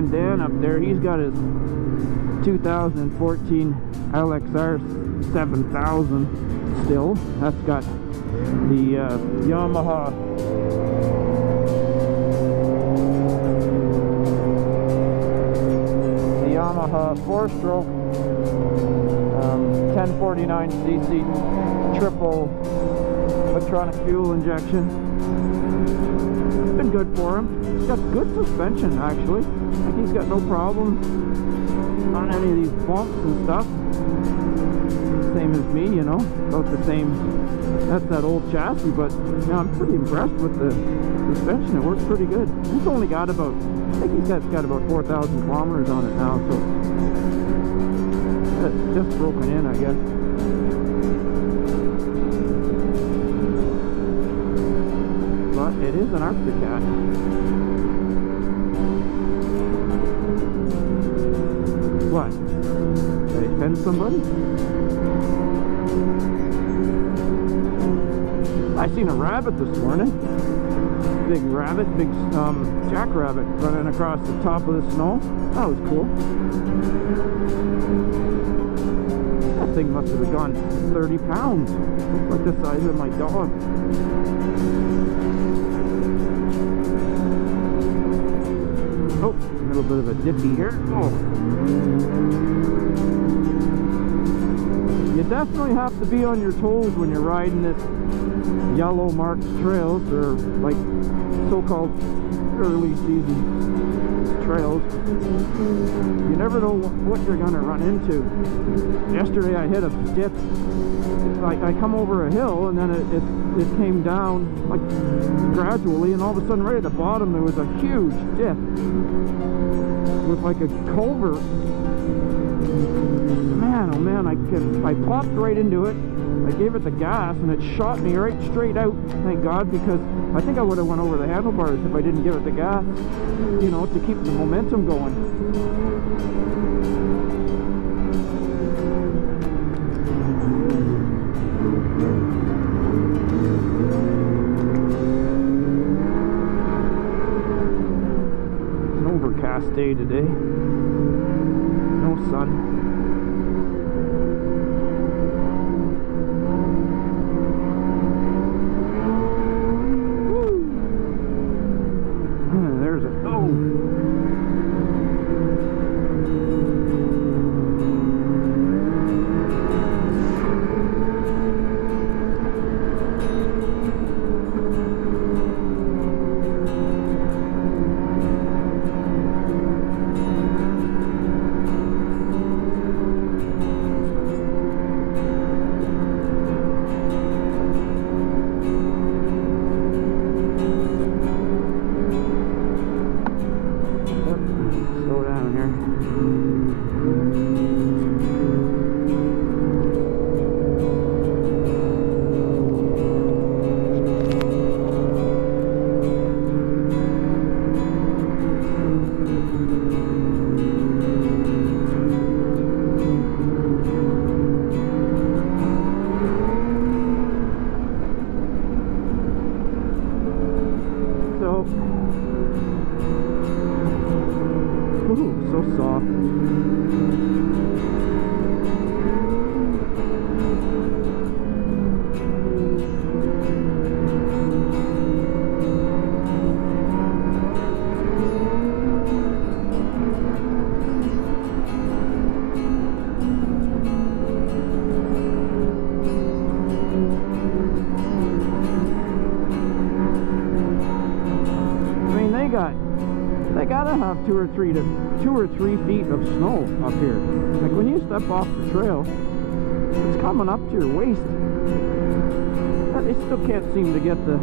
friend Dan up there, he's got his 2014 LXR 7000 still. That's got the Yamaha Yamaha 4-stroke 1049cc triple electronic fuel injection. It's been good for him. He's got good suspension actually. Like he's got no problems on any of these bumps and stuff. Same as me, you know, about the same. That's that old chassis, but you know, I'm pretty impressed with the suspension. It works pretty good. He's only got about, I think he's got about 4,000 kilometers on it now, so it's just broken in, I guess. But it is an Arctic Cat. What? Did I offend somebody? I seen a rabbit this morning. Big rabbit, big jackrabbit running across the top of the snow. That was cool. That thing must have gone 30 pounds. Looked like the size of my dog. Oh, a little bit of a dippy here. Oh. You definitely have to be on your toes when you're riding this yellow marked trails, or like so-called early season trails. You never know what you're gonna run into. Yesterday I hit a dip. I come over a hill and then it came down like gradually, and all of a sudden right at the bottom there was a huge dip with like a culvert. Man, oh man, I popped right into it. I gave it the gas and it shot me right straight out, thank God, because I think I would have went over the handlebars if I didn't give it the gas, you know, to keep the momentum going. It's an overcast day today. No sun. So soft. I mean, they gotta have 2 or 3 feet of snow up here. Like when you step off the trail, it's coming up to your waist. But they still can't seem to get the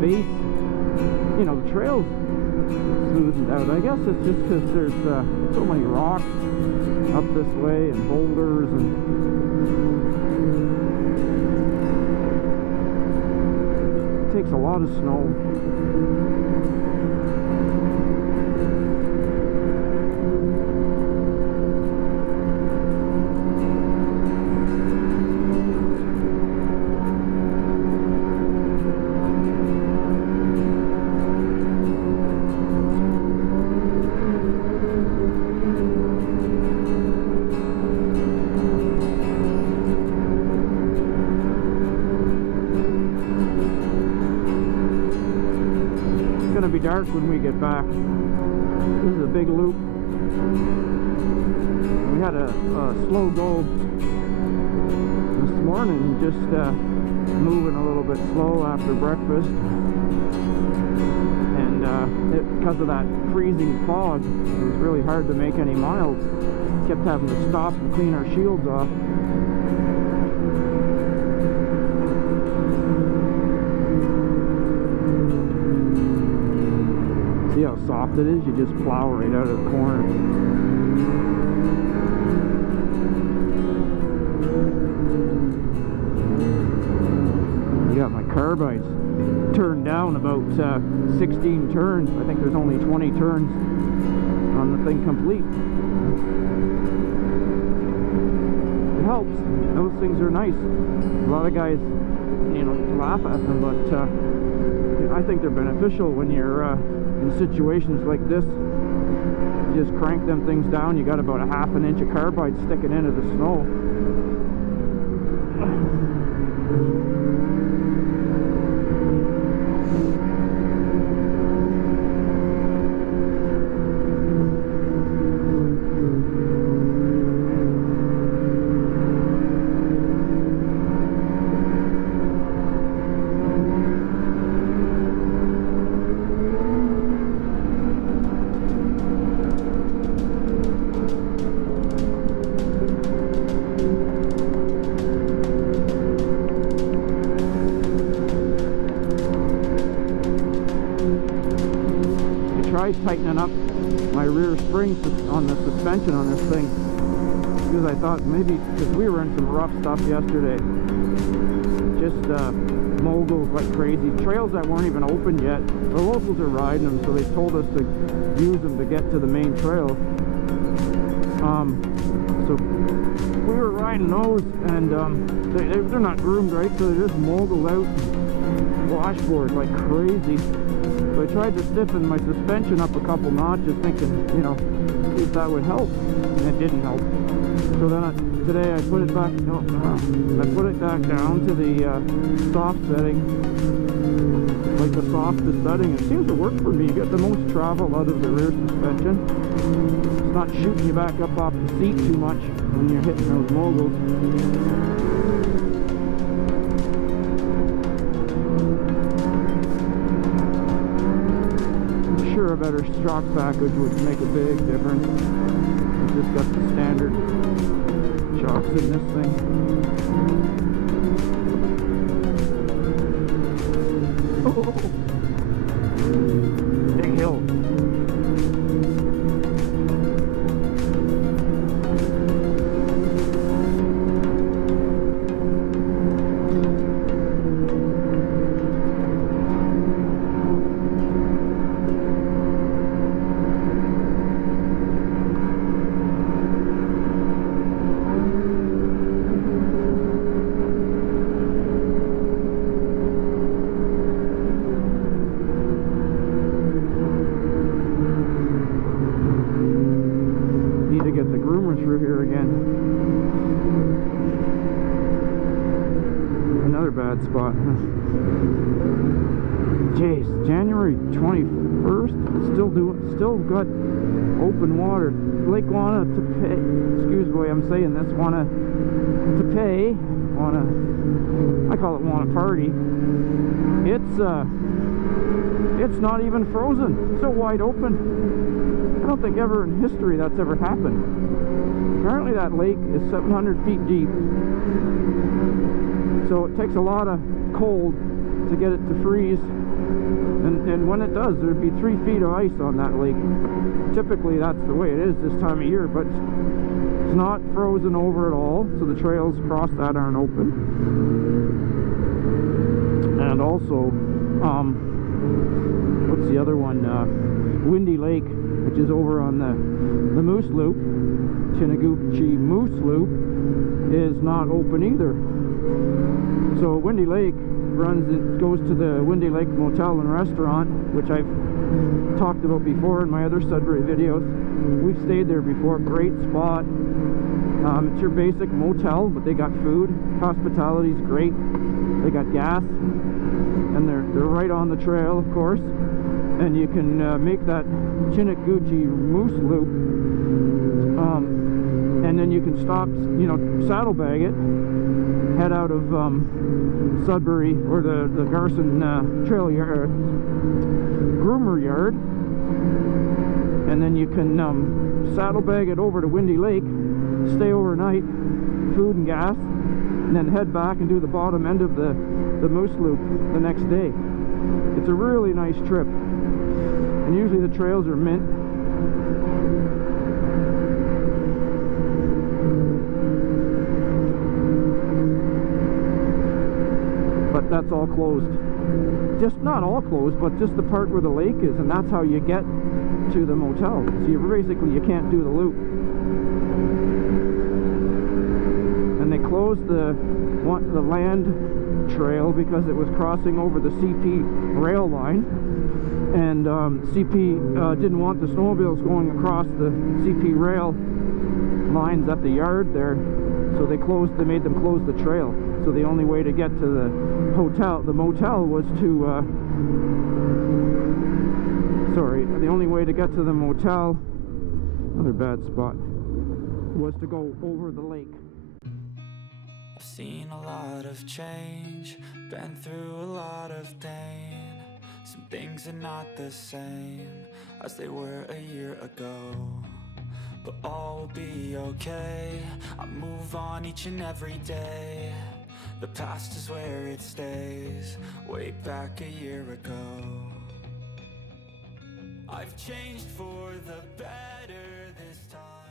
base, you know, the trails smoothed out. I guess it's just because there's so many rocks up this way and boulders, and it takes a lot of snow. be dark when we get back. This is a big loop. We had a slow go this morning, just moving a little bit slow after breakfast. And because of that freezing fog, it was really hard to make any miles. Kept having to stop and clean our shields off. See how soft it is? You just plow right out of the corner. You got my carbides turned down about 16 turns. I think there's only 20 turns on the thing complete. It helps. Those things are nice. A lot of guys, you know, laugh at them, but I think they're beneficial when you're in situations like this. You just crank them things down. You got about a ½ inch of carbide sticking into the snow. Tightening up my rear springs on the suspension on this thing, because I thought maybe, because we were in some rough stuff yesterday, just moguls like crazy, trails that weren't even open yet. The locals are riding them, so they told us to use them to get to the main trail. So we were riding those, and they're not groomed right, so they just mogul out washboard like crazy. So I tried to stiffen my suspension up a couple notches, thinking, you know, see if that would help, and it didn't help. So then today I put it back. I put it back down to the soft setting, like the softest setting. It seems to work for me. You get the most travel out of the rear suspension. It's not shooting you back up off the seat too much when you're hitting those moguls. A better shock package would make a big difference. I've just got the standard shocks in this thing. Oh, big hill. Bad spot. Jeez, January 21st. Still got open water. Lake Wanna to pay. Excuse the way I'm saying this. Wanna to pay. I call it Wanna party. It's not even frozen. It's so wide open. I don't think ever in history that's ever happened. Apparently that lake is 700 feet deep. So it takes a lot of cold to get it to freeze, and when it does, there'd be 3 feet of ice on that lake. Typically that's the way it is this time of year, but it's not frozen over at all, so the trails across that aren't open. And also, what's the other one? Windy Lake, which is over on the Moose Loop, Chiniguchi Moose Loop, is not open either. So Windy Lake goes to the Windy Lake Motel and Restaurant, which I've talked about before in my other Sudbury videos. We've stayed there before. Great spot. It's your basic motel, but they got food. Hospitality's great. They got gas, and they're right on the trail, of course. and you can make that Chiniguchi moose loop, and then you can stop, you know, saddlebag it, head out of Sudbury or the Garson trail yard, groomer yard, and then you can saddlebag it over to Windy Lake, stay overnight, food and gas, and then head back and do the bottom end of the moose loop the next day. It's a really nice trip, and usually the trails are mint. But that's all closed. Just not all closed, but just the part where the lake is, and that's how you get to the motel. So you can't do the loop. And they closed the land trail because it was crossing over the CP rail line, and CP didn't want the snowmobiles going across the CP rail lines at the yard there, so they made them close the trail. So the only way to get to the motel was to the only way to get to the motel, another bad spot, was to go over the lake. I've seen a lot of change, been through a lot of pain. Some things are not the same as they were a year ago, but all will be okay. I move on each and every day. The past is where it stays, way back a year ago. I've changed for the better this time.